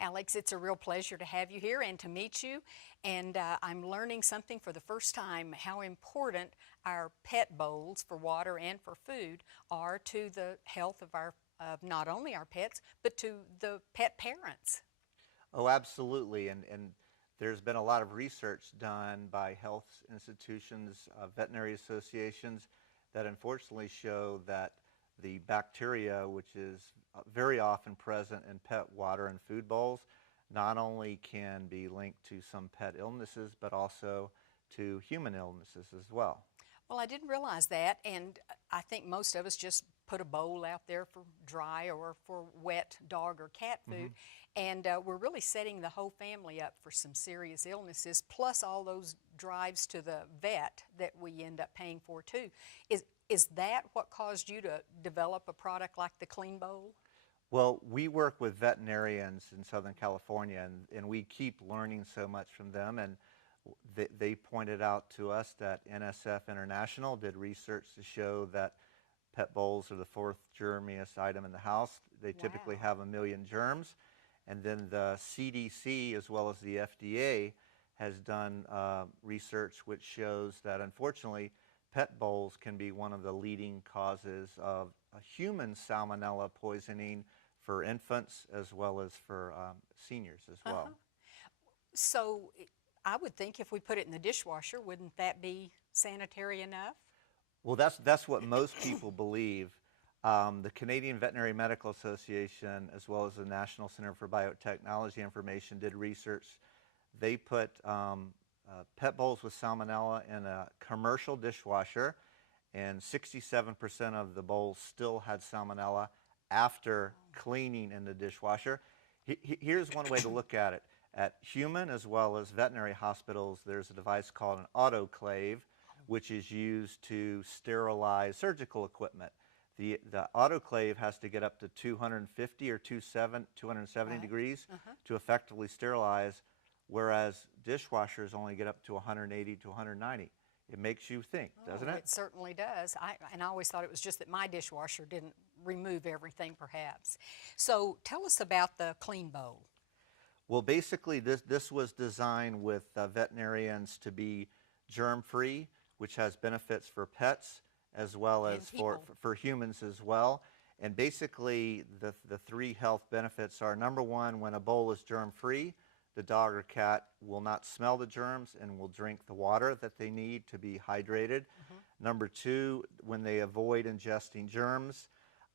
Alex, it's a real pleasure to have you here and to meet you. And I'm learning something for the first time, how important our pet bowls for water and for food are to the health of our not only our pets, but to the pet parents. Oh, absolutely. And there's been a lot of research done by health institutions, veterinary associations, that unfortunately show that the bacteria, which is very often present in pet water and food bowls, not only can be linked to some pet illnesses, but also to human illnesses as well. Well, I didn't realize that, and I think most of us just put a bowl out there for dry or for wet dog or cat food, and we're really setting the whole family up for some serious illnesses, plus all those drives to the vet that we end up paying for too. Is that what caused you to develop a product like the Clean Bowl? Well, we work with veterinarians in Southern California, and we keep learning so much from them. And they pointed out to us that NSF International did research to show that pet bowls are the fourth germiest item in the house. They typically Wow. have 1 million germs. And then the CDC, as well as the FDA, has done research which shows that unfortunately pet bowls can be one of the leading causes of a human salmonella poisoning for infants as well as for seniors as well. So I would think if we put it in the dishwasher, wouldn't that be sanitary enough? Well, that's what most people believe. The Canadian Veterinary Medical Association, as well as the National Center for Biotechnology Information, did research. They put pet bowls with salmonella in a commercial dishwasher, and 67% of the bowls still had salmonella after cleaning in the dishwasher. Here's one way to look at it. At human as well as veterinary hospitals, there's a device called an autoclave, which is used to sterilize surgical equipment. The autoclave has to get up to 250 or 270 degrees to effectively sterilize, whereas dishwashers only get up to 180 to 190. It makes you think, doesn't it? It certainly does. And I always thought it was just that my dishwasher didn't remove everything, perhaps. So tell us about the Clean Bowl. Well, basically, this was designed with veterinarians to be germ-free, which has benefits for pets as well And as people. for humans as well. And basically, the three health benefits are, number one, when a bowl is germ-free, the dog or cat will not smell the germs and will drink the water that they need to be hydrated. Number two, when they avoid ingesting germs,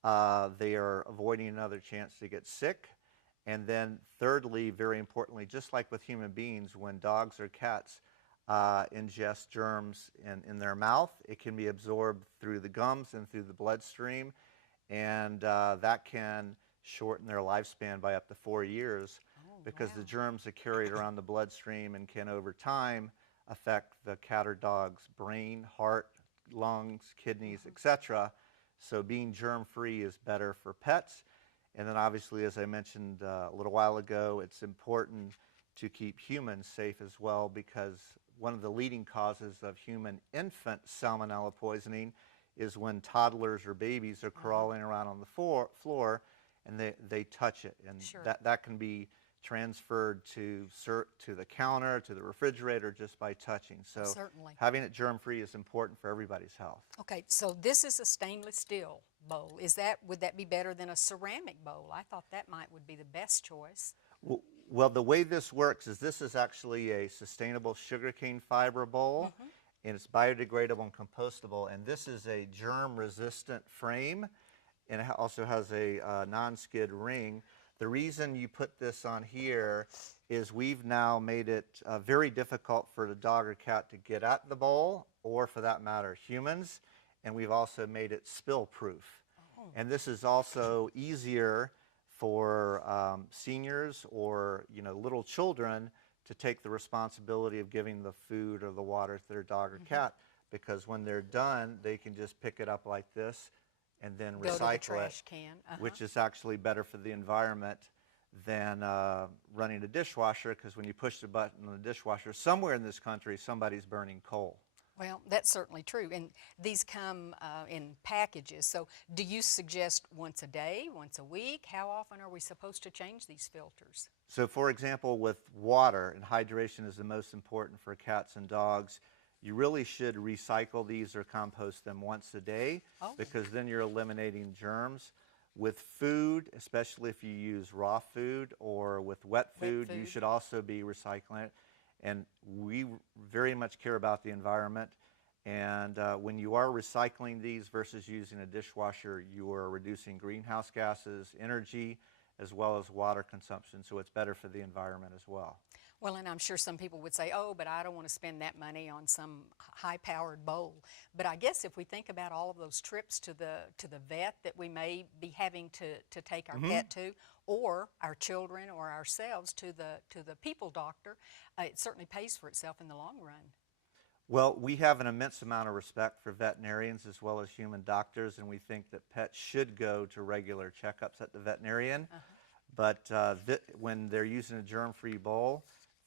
they are avoiding another chance to get sick. And then thirdly, very importantly, just like with human beings, when dogs or cats ingest germs in their mouth, it can be absorbed through the gums and through the bloodstream, and that can shorten their lifespan by up to 4 years because the germs are carried around the bloodstream and can over time affect the cat or dog's brain, heart, lungs, kidneys, etc. So being germ-free is better for pets. And then obviously, as I mentioned a little while ago, it's important to keep humans safe as well, because one of the leading causes of human infant salmonella poisoning is when toddlers or babies are crawling around on the floor and they touch it. And that can be transferred to the counter, to the refrigerator, just by touching. So Certainly. having it germ-free is important for everybody's health. Okay, so this is a stainless steel bowl. Would that be better than a ceramic bowl? I thought that would be the best choice. Well, the way this works is this is actually a sustainable sugarcane fiber bowl, and it's biodegradable and compostable. And this is a germ-resistant frame, and it also has a non-skid ring. The reason you put this on here is we've now made it very difficult for the dog or cat to get at the bowl, or for that matter, humans. And we've also made it spill-proof. And this is also easier for seniors or little children to take the responsibility of giving the food or the water to their dog or cat, because when they're done, they can just pick it up like this and then Go to the recycle trash it, can. which is actually better for the environment than running a dishwasher, because when you push the button on the dishwasher, somewhere in this country, somebody's burning coal. Well, that's certainly true. And these come in packages. So do you suggest once a day, once a week? How often are we supposed to change these filters? So for example, with water, and hydration is the most important for cats and dogs, you really should recycle these or compost them once a day, Oh, because then you're eliminating germs. With food, especially if you use raw food, or with wet food, you food. should also be recycling it. And we very much care about the environment. And when you are recycling these versus using a dishwasher, you are reducing greenhouse gases, energy, as well as water consumption. So it's better for the environment as well. Well, and I'm sure some people would say, oh, but I don't want to spend that money on some high-powered bowl. But I guess if we think about all of those trips to the vet that we may be having to take our pet to, or our children or ourselves to the people doctor, it certainly pays for itself in the long run. Well, we have an immense amount of respect for veterinarians as well as human doctors, and we think that pets should go to regular checkups at the veterinarian. But when they're using a germ-free bowl,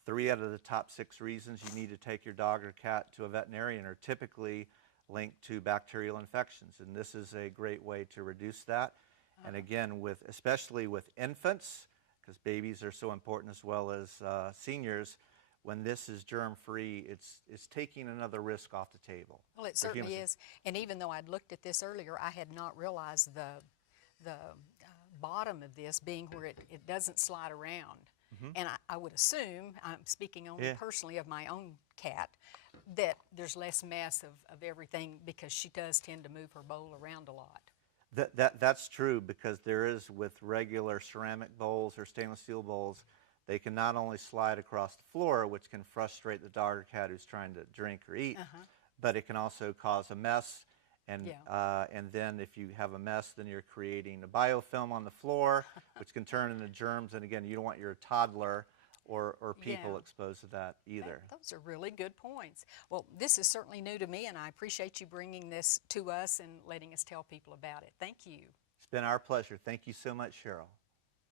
3 out of the top 6 reasons you need to take your dog or cat to a veterinarian are typically linked to bacterial infections, and this is a great way to reduce that. And again, especially with infants, because babies are so important as well as seniors, when this is germ-free, it's taking another risk off the table. Well, it certainly is. And even though I'd looked at this earlier, I had not realized the bottom of this being where it doesn't slide around. And I would assume, I'm speaking only personally of my own cat, that there's less mess of everything because she does tend to move her bowl around a lot. That's true, because there is, with regular ceramic bowls or stainless steel bowls, they can not only slide across the floor, which can frustrate the dog or cat who's trying to drink or eat, but it can also cause a mess. And, and then if you have a mess, then you're creating a biofilm on the floor, which can turn into germs. And again, you don't want your toddler or people exposed to that either. Those are really good points. Well, this is certainly new to me, and I appreciate you bringing this to us and letting us tell people about it. Thank you. It's been our pleasure. Thank you so much, Cheryl.